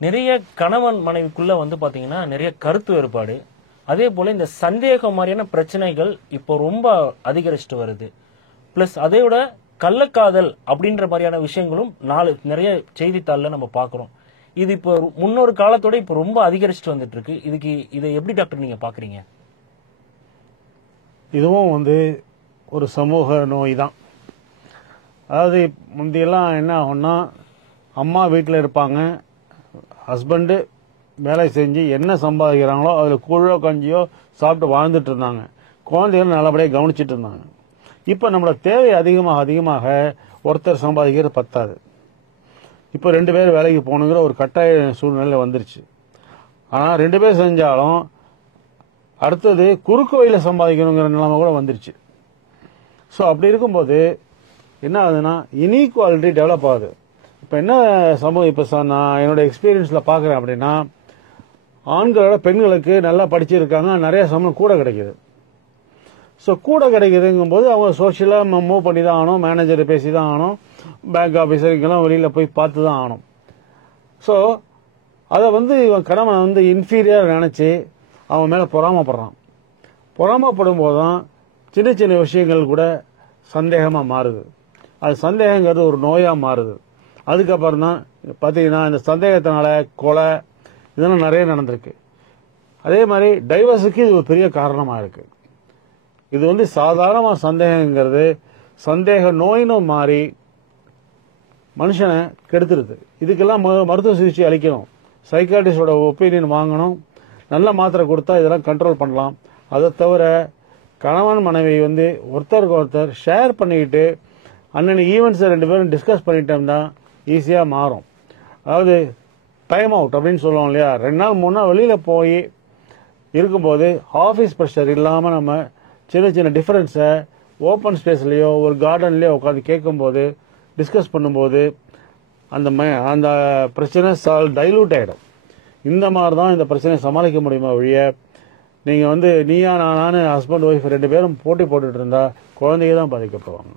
நிறைய கணவன் மனைவிக்குள்ள வந்து பாத்தீங்கன்னா நிறைய கருத்து வேறுபாடு, அதே போல இந்த சந்தேகம் மாதிரியான பிரச்சனைகள் இப்போ ரொம்ப அதிகரிச்சுட்டு வருது. பிளஸ் அதை விட கள்ளக்காதல் அப்படின்ற மாதிரியான விஷயங்களும் நிறைய செய்தித்தாள்ல நம்ம பாக்குறோம். இது இப்போ முன்னொரு காலத்தோட இப்போ ரொம்ப அதிகரிச்சுட்டு வந்துட்டு இருக்கு. இதை எப்படி டாக்டர் நீங்க பாக்குறீங்க? இதுவும் வந்து ஒரு சமூக நோய் தான். அதாவது முந்தையெல்லாம் என்ன ஆகும்னா, அம்மா வீட்டில் இருப்பாங்க, ஹஸ்பண்டு வேலை செஞ்சு என்ன சம்பாதிக்கிறாங்களோ அதில் கூழோ கஞ்சியோ சாப்பிட்டு வாழ்ந்துட்டு இருந்தாங்க. குழந்தைகளும் நல்லபடியாக கவனிச்சிட்டு இருந்தாங்க. இப்போ நம்மளோட தேவை அதிகமாக அதிகமாக ஒருத்தர் சம்பாதிக்கிறது பத்தாது. இப்போ 2 பேர் வேலைக்கு போகணுங்கிற ஒரு கட்டாய சூழ்நிலை வந்துருச்சு. ஆனால் 2 பேர் செஞ்சாலும் அடுத்தது குறுக்கு வழியில் சம்பாதிக்கணுங்கிற நிலைமை கூட வந்துருச்சு. ஸோ அப்படி இருக்கும்போது என்ன ஆகுதுன்னா, இனீக்வாலிட்டி டெவலப் ஆகுது. இப்போ என்ன சமூகம், இப்போ நான் என்னோட எக்ஸ்பீரியன்ஸில் பார்க்குறேன் அப்படின்னா, ஆண்களோட பெண்களுக்கு நல்லா படிச்சிருக்காங்க, நிறைய சம்பளம் கூட கிடைக்குது. ஸோ கூட கிடைக்குதுங்கும்போது அவங்க சோஷியலாக மூவ் பண்ணி தான் ஆகணும், மேனேஜரை பேசி தான் ஆகணும், பேங்க் ஆஃபீஸருக்கெல்லாம் வெளியில் போய் பார்த்து தான் ஆகணும். ஸோ அதை வந்து இவன் கணவன் வந்து இன்ஃபீரியர் நினச்சி அவன் மேலே பொறாமப்படுறான். பொறாமப்படும் போது தான் சின்ன சின்ன விஷயங்கள் கூட சந்தேகமாக மாறுது. அது சந்தேகங்கிறது ஒரு நோயாக மாறுது. அதுக்கப்புறம் தான் பார்த்தீங்கன்னா இந்த சந்தேகத்தினால கொலை இதெல்லாம் நிறைய நடந்திருக்கு. அதே மாதிரி டைவர்ஸுக்கு இது ஒரு பெரிய காரணமாக இருக்குது. இது வந்து சாதாரணமாக சந்தேகங்கிறது சந்தேக நோயின்னு மாறி மனுஷனை கெடுத்துருது. இதுக்கெல்லாம் மருத்துவ சிகிச்சை அளிக்கணும், சைக்காட்டிஸ்டோட ஒப்பீனியன் வாங்கணும், நல்ல மாத்திரை கொடுத்தா இதெல்லாம் கண்ட்ரோல் பண்ணலாம். அதை தவிர கணவன் மனைவி வந்து ஒருத்தருக்கு ஒருத்தர் ஷேர் பண்ணிக்கிட்டு அன்னன்னைக்கு ஈவெண்ட்ஸை 2 பேரும் டிஸ்கஸ் பண்ணிட்டோம்னா ஈஸியாக மாறும். அதாவது டைம் அவுட் அப்படின்னு சொல்லுவோம் இல்லையா, 2 நாள் 3 நாள் வெளியில் போய் இருக்கும்போது ஆஃபீஸ் ப்ரெஷர் இல்லாமல் நம்ம சின்ன சின்ன டிஃபரன்ஸை ஓப்பன் ஸ்பேஸ்லேயோ ஒரு கார்டன்லேயோ உட்காந்து கேட்கும்போது டிஸ்கஸ் பண்ணும்போது அந்த பிரச்சனை டைலூட் ஆகிடும். இந்த மாதிரி தான் இந்த பிரச்சனையை சமாளிக்க முடியுமா ஒழிய, நீங்கள் வந்து நீயா நானு ஹஸ்பண்ட் ஒய்ஃப் 2 பேரும் போட்டி போட்டுட்டு இருந்தால் குழந்தைங்க தான் பாதிக்கப்படுவாங்க.